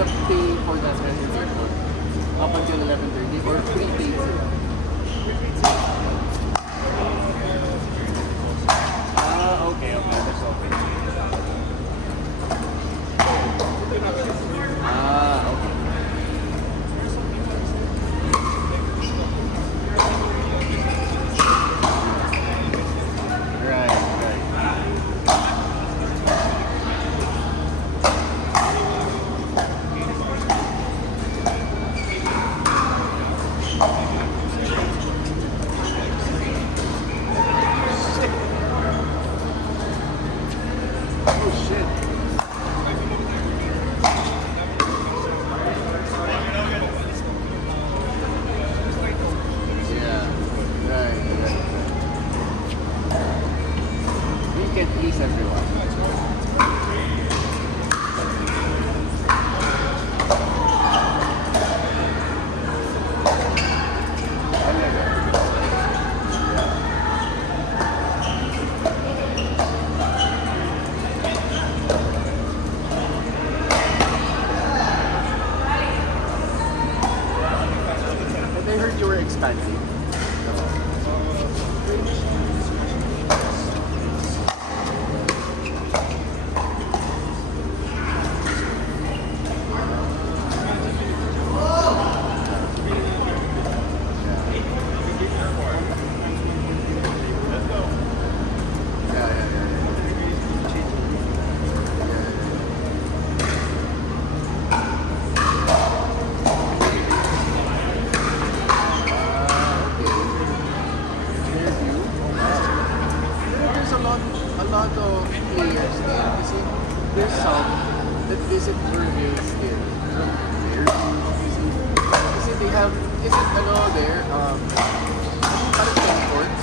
the pay for that reservation up until 11:30 or prepaid sila? Okay, that's okay. Okay. Right. Oh shit. Yeah. Right. We can please everyone. But I heard you were expanding. There's a lot of players there. Kasi there's some that visit Fairview still. From Fairview, kasi they have, kasi ano there, parang 10 courts.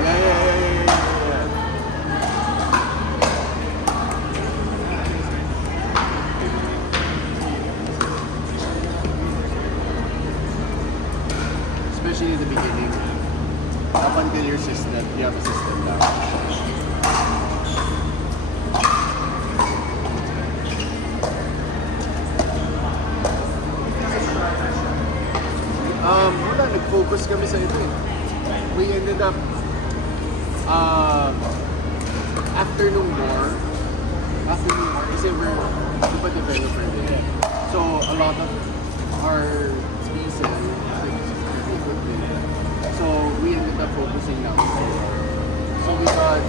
Yeah. Especially in the beginning, up until your system, you have a system now. Wala, nag-focus kami sa ito eh. We ended up, after nung war, kasi we're a developer din. So, a lot of our pieces, so we ended up focusing now. So we got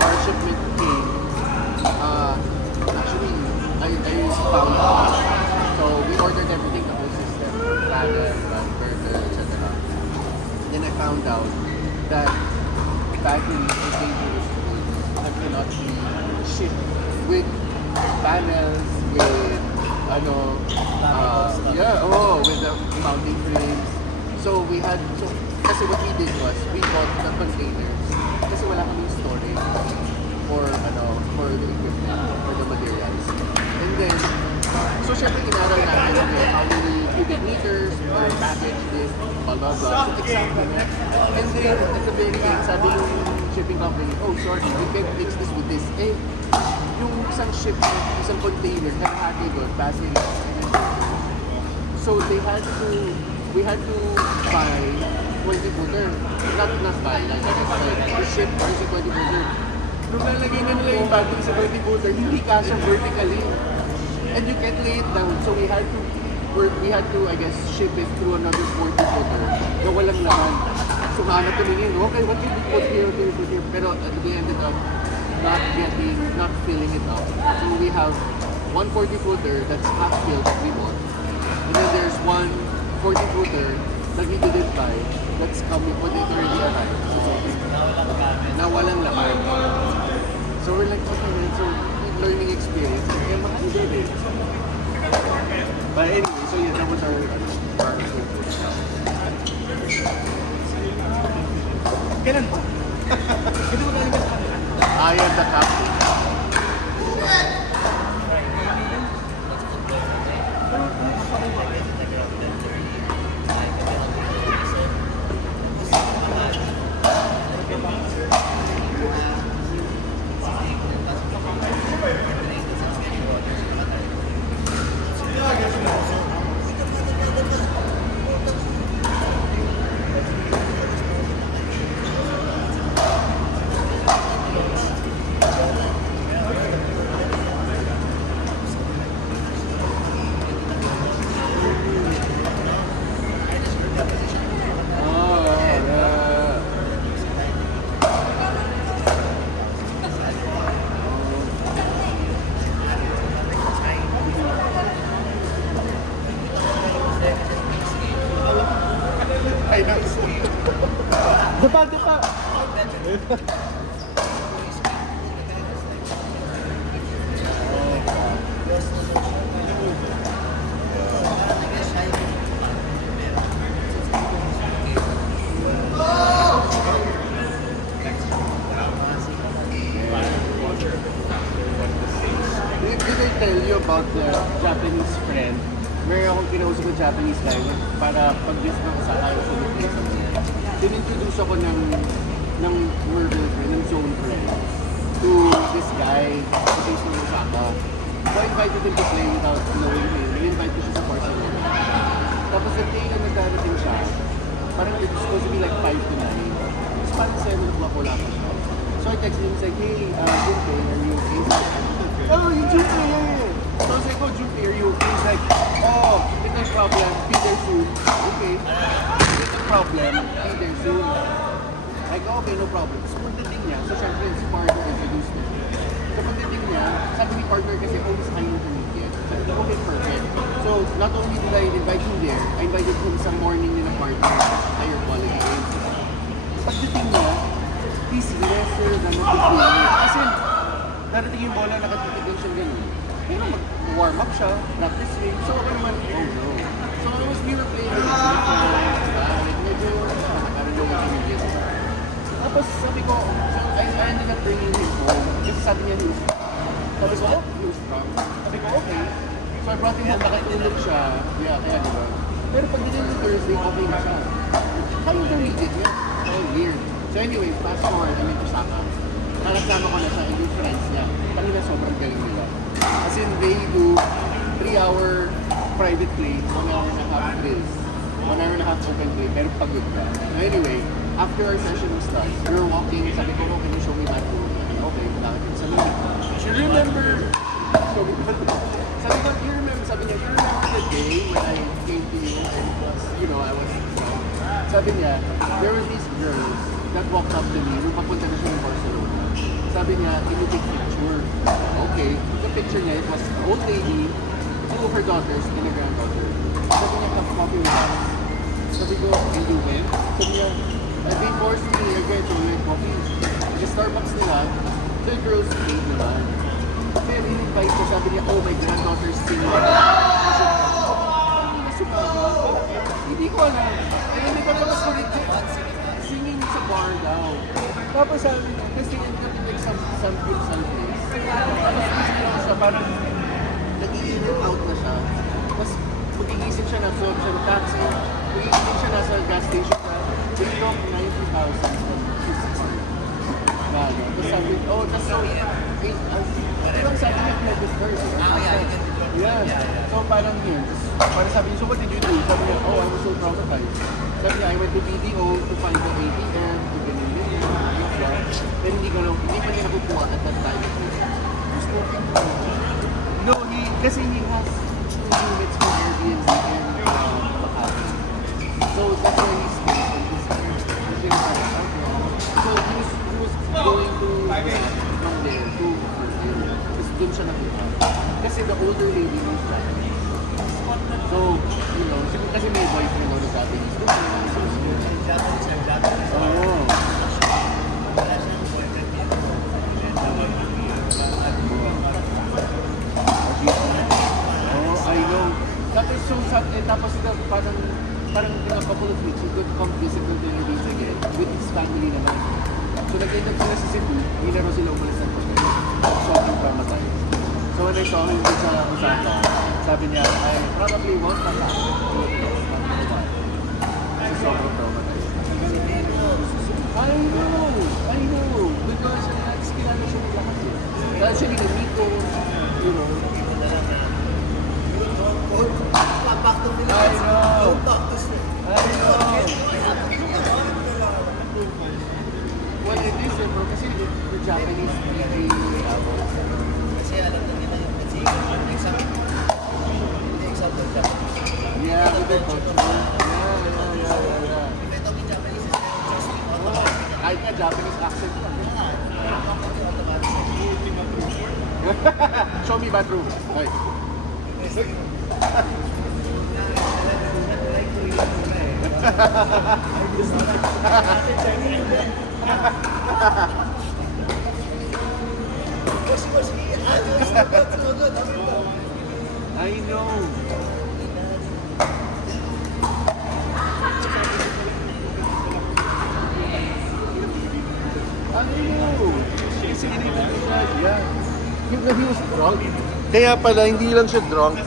our shipment came. Actually, I found out. So we ordered everything, the whole system, panel, burger, etc. Then I found out that batteries are dangerous goods that cannot be shipped with panels, with with the mounting frames. So we had, kasi what we did was, we bought the containers kasi wala kaming storage for the equipment, for the materials. And then, so syempre inaral natin how many cubic meters per package this, blah blah blah. So exactly. And then, at the very end, sabi yung shipping company, oh sorry, we can't mix this with this. Yung isang isang container, nakahati doon, battery. So we had to buy 20-footer. Not buy, to ship or sa 20-footer. Nung nalagay na nila yung battery sa 20-footer, hindi kasha vertically. And you can't lay it down. So we had to, I guess, ship it through another 40-footer na walang laman. So hanap tumingin, okay, what do you put here? Pero we ended up not filling it up. So we have one 40-footer that's half filled that we bought. And then there's one 40-footer that we didn't buy that's coming, but it already arrived. Na walang laman. So we're like, okay, so learning experience. Kaya mahal din eh. But anyway, so yeah, that was our Kailan po? Ito mo galing ka sa kanila? I am the captain. Did I tell you about the Japanese friend? Meron akong kinausap ng Japanese guy para pag-guest ng sa ayaw sa location. Sinintroduce ako ng her girlfriend, ng zone friend, to this guy sa base ng Osaka. So I invited him to play without knowing him. I-invite ko siya sa Barcelona. Tapos the day na nagdarating siya, parang it was supposed to be like 5 to 9. Tapos parang 7 o'clock wala pa siya. So I texted him, he's like, hey, Junpei, are you okay? Oh, you Junpei, yeah. So I was like, oh, Junpei, are you okay? He's like, oh, little problem, be there soon. Okay. Little problem, be there soon. Like, okay, no problem. So pagdating niya, so syempre, si partner introduced me. So pagdating niya, sabi ni partner kasi, oh, he's trying to meet it. Sabi ko, okay, perfect. So not only did I invite him there, I invited him sa morning niya ng partner, higher quality games. Pagdating niya, he's lesser than a beginner. Kasi darating yung bola, nakatitig lang siya ganun. Pero mag-warm up siya, practice swing. So ako naman, oh no. So I was near playing with his like medyo, parang low intermediate. Tapos sabi ko, so I ended up bringing him home. Kasi sabi niya, he was strong. Sabi ko, oh, he was strong. Sabi ko, okay. So I brought him home, nakatulog siya. Yeah, kaya diba? Pero pag din Thursday, okay na siya. Kaya intermediate niya. Oh, weird. So anyway, fast forward, I'm in Osaka. Nakasama ko na siya and yung friends niya. Kami na sobrang galing nila. As in, they do 3-hour private play, 1 hour and a half quiz, 1 hour and a half open play, pero pagod ka. So anyway, after our session was done, we were walking, sabi ko, oh, can you show me my phone? Okay, lakad ko sa limit. You remember, sabi ko, you remember, sabi niya, you remember the day when I came to you and it was, you know, I was, sabi niya, there were these girls that walked up to me, nung papunta na siya ng Barcelona. Sabi niya, can you take picture? Okay. The picture niya, it was an old lady, 2 of her daughters, and a granddaughter. Sabi niya, have coffee with us. Sabi ko, can you win? Sabi niya, they forced me again to win coffee. Sa Starbucks nila, the girls paid naman. Kaya in-invite ko, sabi niya, oh, my granddaughter's singing. Hindi ko alam. Hindi ko alam mas singing sa bar daw. Tapos sabi niya, kasi nagkapitig sa place. Tapos siya parang nag-i-in out na siya. Tapos magigising siya, nag-solve siya ng taxi. Magigising siya nasa gas station na. They drop 90,000 to 600. Tapos sabi, oh, that's so parang sabi niya, play with her. Yeah. So parang yun. Parang sabi niya, so what did you do? Sabi niya, oh, I was so traumatized. Sabi niya, I went to BDO to find the ATM, to ganun. Pero hindi pa niya nakukuha at that time. Just working for no, kasi he has 2 units for Airbnb and Makati. So that's why he stays in his So he was going to from there to kasi dun siya nakuha. Kasi the older lady knows Japanese. So, you know, siguro kasi may boyfriend na Japanese. Oo. I know. Tapos so tapos parang in a couple of weeks, he could come visit the Philippines again with his family naman. So nag-end up sila sa Cebu, hindi na raw sila umalis ng hotel. Sobrang traumatized. So when I saw him dito sa Osaka, sabi niya, I probably won't come back to the Philippines. Kasi sobrang traumatized. I know. Because kilala siya ng lahat eh. Dahil siya ni Nico, you know. I know. Well, it is bro, kasi the Japanese really travel. Kasi alam na nila yung example Japanese. Yeah, with the culture. Yeah. Ito yung Japanese is just Kahit nga Japanese accent pa. Show me bathroom. Right. I know. I know. Kasi iniwan ko siya. Yeah. He was drunk. Kaya pala, hindi lang siya drunk.